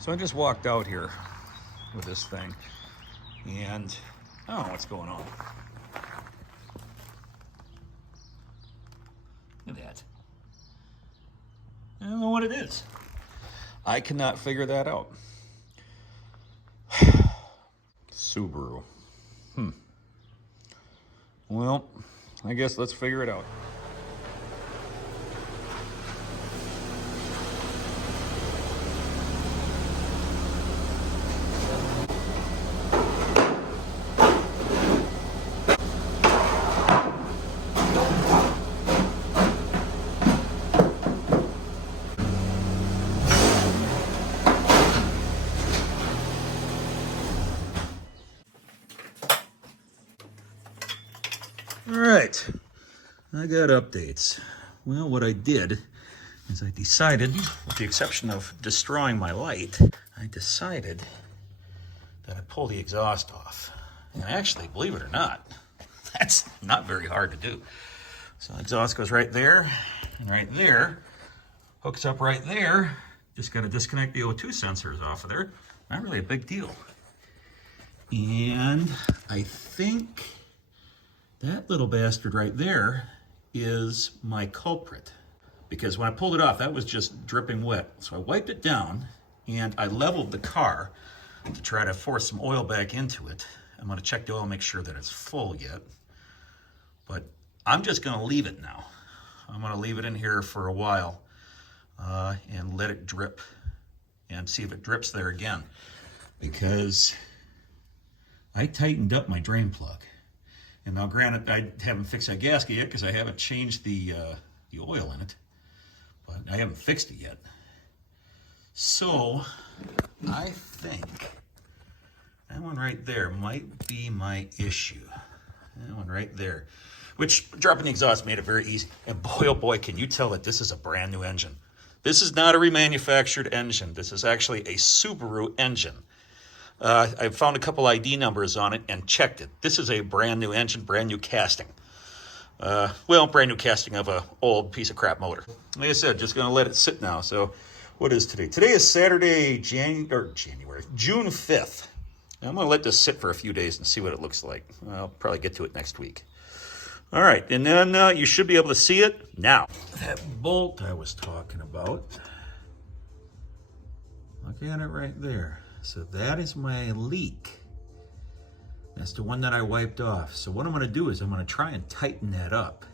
So I just walked out here with this thing, and I don't know what's going on. Look at that. I don't know what it is. I cannot figure that out. Subaru. Well, I guess let's figure it out. All right, I got updates. Well, what I did is I decided, with the exception of destroying my light, I decided that I'd pull the exhaust off. And actually, believe it or not, that's not very hard to do. So the exhaust goes right there, and right there, hooks up right there. Just got to disconnect the O2 sensors off of there. Not really a big deal. And I think that little bastard right there is my culprit. Because when I pulled it off, that was just dripping wet. So I wiped it down and I leveled the car to try to force some oil back into it. I'm gonna check the oil, make sure that it's full yet. But I'm just gonna leave it now. I'm gonna leave it in here for a while and let it drip and see if it drips there again. Because I tightened up my drain plug. And now granted, I haven't fixed that gasket yet because I haven't changed the oil in it. But I haven't fixed it yet. So I think that one right there might be my issue. That one right there. Which, dropping the exhaust made it very easy. And boy, oh boy, can you tell that this is a brand new engine. This is not a remanufactured engine. This is actually a Subaru engine. I found a couple ID numbers on it and checked it. This is a brand new engine, brand new casting. Well, brand new casting of an old piece of crap motor. Like I said, just gonna let it sit now. So what is today? Today is Saturday, June 5th. I'm gonna let this sit for a few days and see what it looks like. I'll probably get to it next week. All right, and then you should be able to see it now. That bolt I was talking about, look at it right there. So that is my leak. That's the one that I wiped off. So what I'm gonna do is I'm gonna try and tighten that up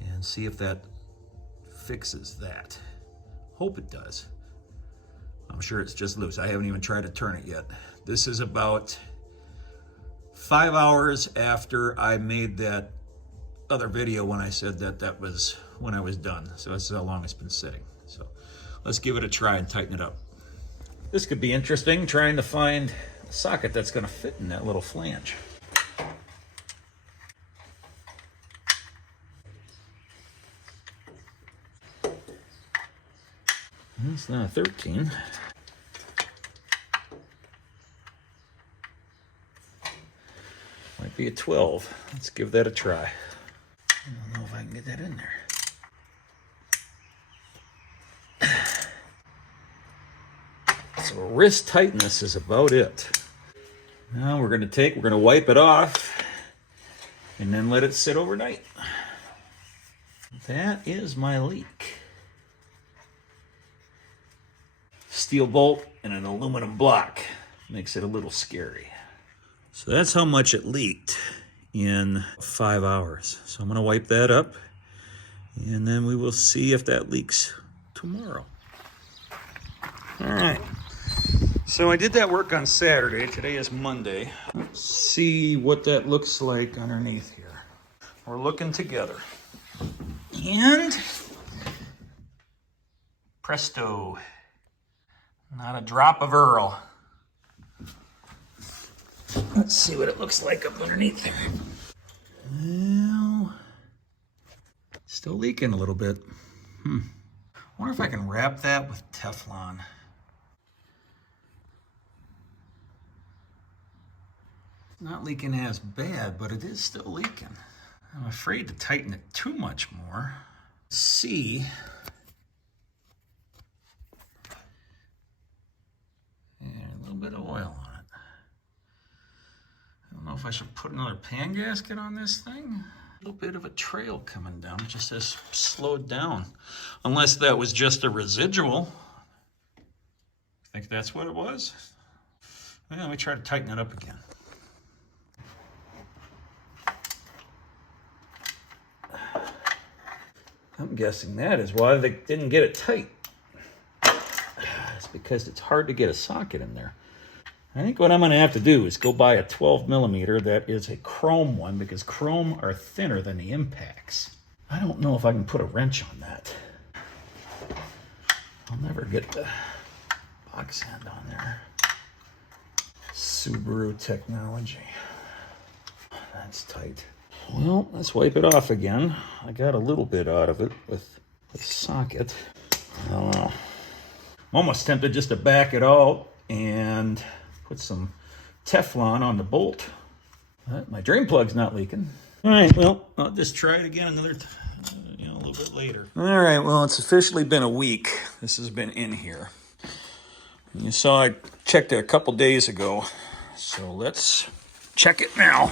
and see if that fixes that. Hope it does. I'm sure it's just loose. I haven't even tried to turn it yet. This is about 5 hours after I made that other video when I said that that was when I was done. So this is how long it's been sitting. So let's give it a try and tighten it up. This could be interesting, trying to find a socket that's going to fit in that little flange. It's not a 13. Might be a 12. Let's give that a try. I don't know if I can get that in there. So wrist tightness is about it. Now we're gonna wipe it off and then let it sit overnight. That is my leak. Steel bolt and an aluminum block makes it a little scary. So that's how much it leaked in 5 hours. So I'm gonna wipe that up and then we will see if that leaks tomorrow. All right. So I did that work on Saturday. Today is Monday. Let's see what that looks like underneath here. We're looking together. And presto, not a drop of Earl. Let's see what it looks like up underneath there. Well, still leaking a little bit. I wonder if I can wrap that with Teflon. Not leaking as bad, but it is still leaking. I'm afraid to tighten it too much more. See if I should put another pan gasket on this thing. A little bit of a trail coming down. It just says slowed down. Unless that was just a residual. I think that's what it was. Well, let me try to tighten it up again. I'm guessing that is why they didn't get it tight. It's because it's hard to get a socket in there. I think what I'm going to have to do is go buy a 12 millimeter that is a chrome one, because chrome are thinner than the impacts. I don't know if I can put a wrench on that. I'll never get the box end on there. Subaru technology. That's tight. Well, let's wipe it off again. I got a little bit out of it with the socket. I don't know. I'm almost tempted just to back it out and put some Teflon on the bolt. But my drain plug's not leaking. All right, well, I'll just try it again a little bit later. All right, well, it's officially been a week. This has been in here. You saw I checked it a couple days ago. So let's check it now.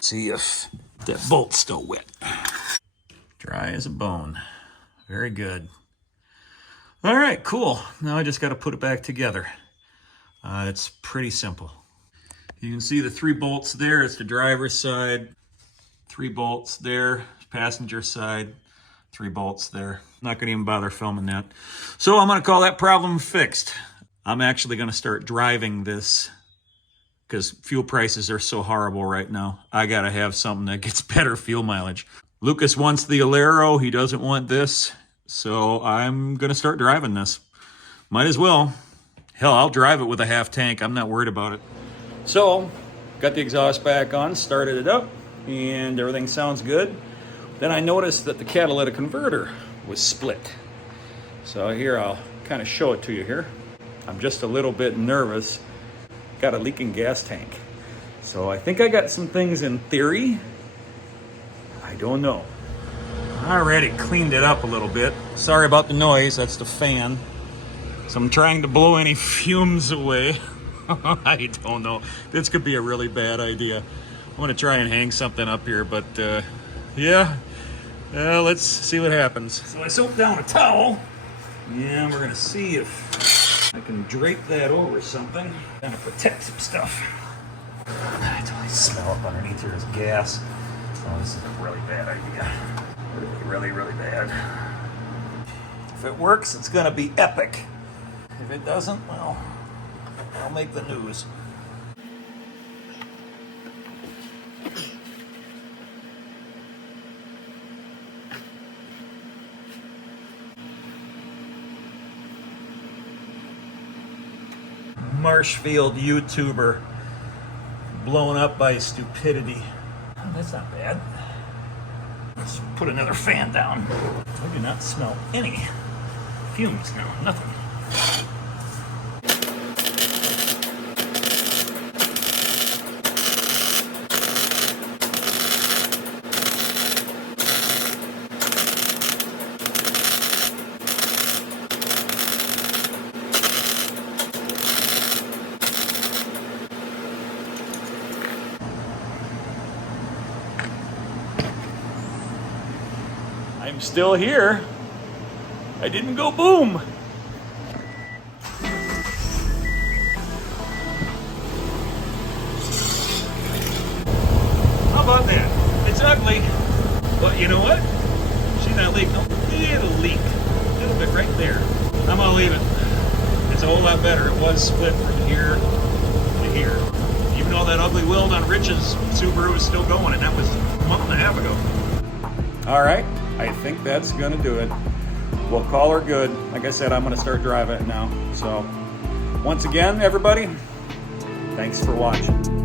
See if that bolt's still wet. Dry as a bone. Very good. All right, cool. Now I just got to put it back together. It's pretty simple. You can see the 3 bolts there. It's the driver's side. 3 bolts there. Passenger side. 3 bolts there. Not going to even bother filming that. So I'm going to call that problem fixed. I'm actually going to start driving this because fuel prices are so horrible right now. I got to have something that gets better fuel mileage. Lucas wants the Alero. He doesn't want this. So I'm going to start driving this. Might as well. Hell, I'll drive it with a half tank. I'm not worried about it. So, got the exhaust back on, started it up, and everything sounds good. Then I noticed that the catalytic converter was split. So here, I'll kind of show it to you here. I'm just a little bit nervous. Got a leaking gas tank. So I think I got some things in theory. I don't know. I already cleaned it up a little bit. Sorry about the noise, that's the fan. So I'm trying to blow any fumes away. I don't know. This could be a really bad idea. I'm gonna try and hang something up here, but yeah. Let's see what happens. So I soaked down a towel, and we're gonna see if I can drape that over something. Kind of protect some stuff. I totally smell up underneath here is gas. Oh, this is a really bad idea. Really, really bad. If it works, it's gonna be epic. If it doesn't, well, I'll make the news. Marshfield YouTuber blown up by stupidity. Oh, that's not bad. Let's put another fan down. I do not smell any fumes now, nothing. I'm still here. I didn't go boom. How about that? It's ugly, but you know what? She's not leaking. It'll leak. A little bit right there. I'm gonna leave it. It's a whole lot better. It was split from here to here. Even though that ugly weld on Rich's Subaru is still going, and that was a month and a half ago. All right. I think that's gonna do it. We'll call her good. Like I said, I'm gonna start driving it now. So, once again, everybody, thanks for watching.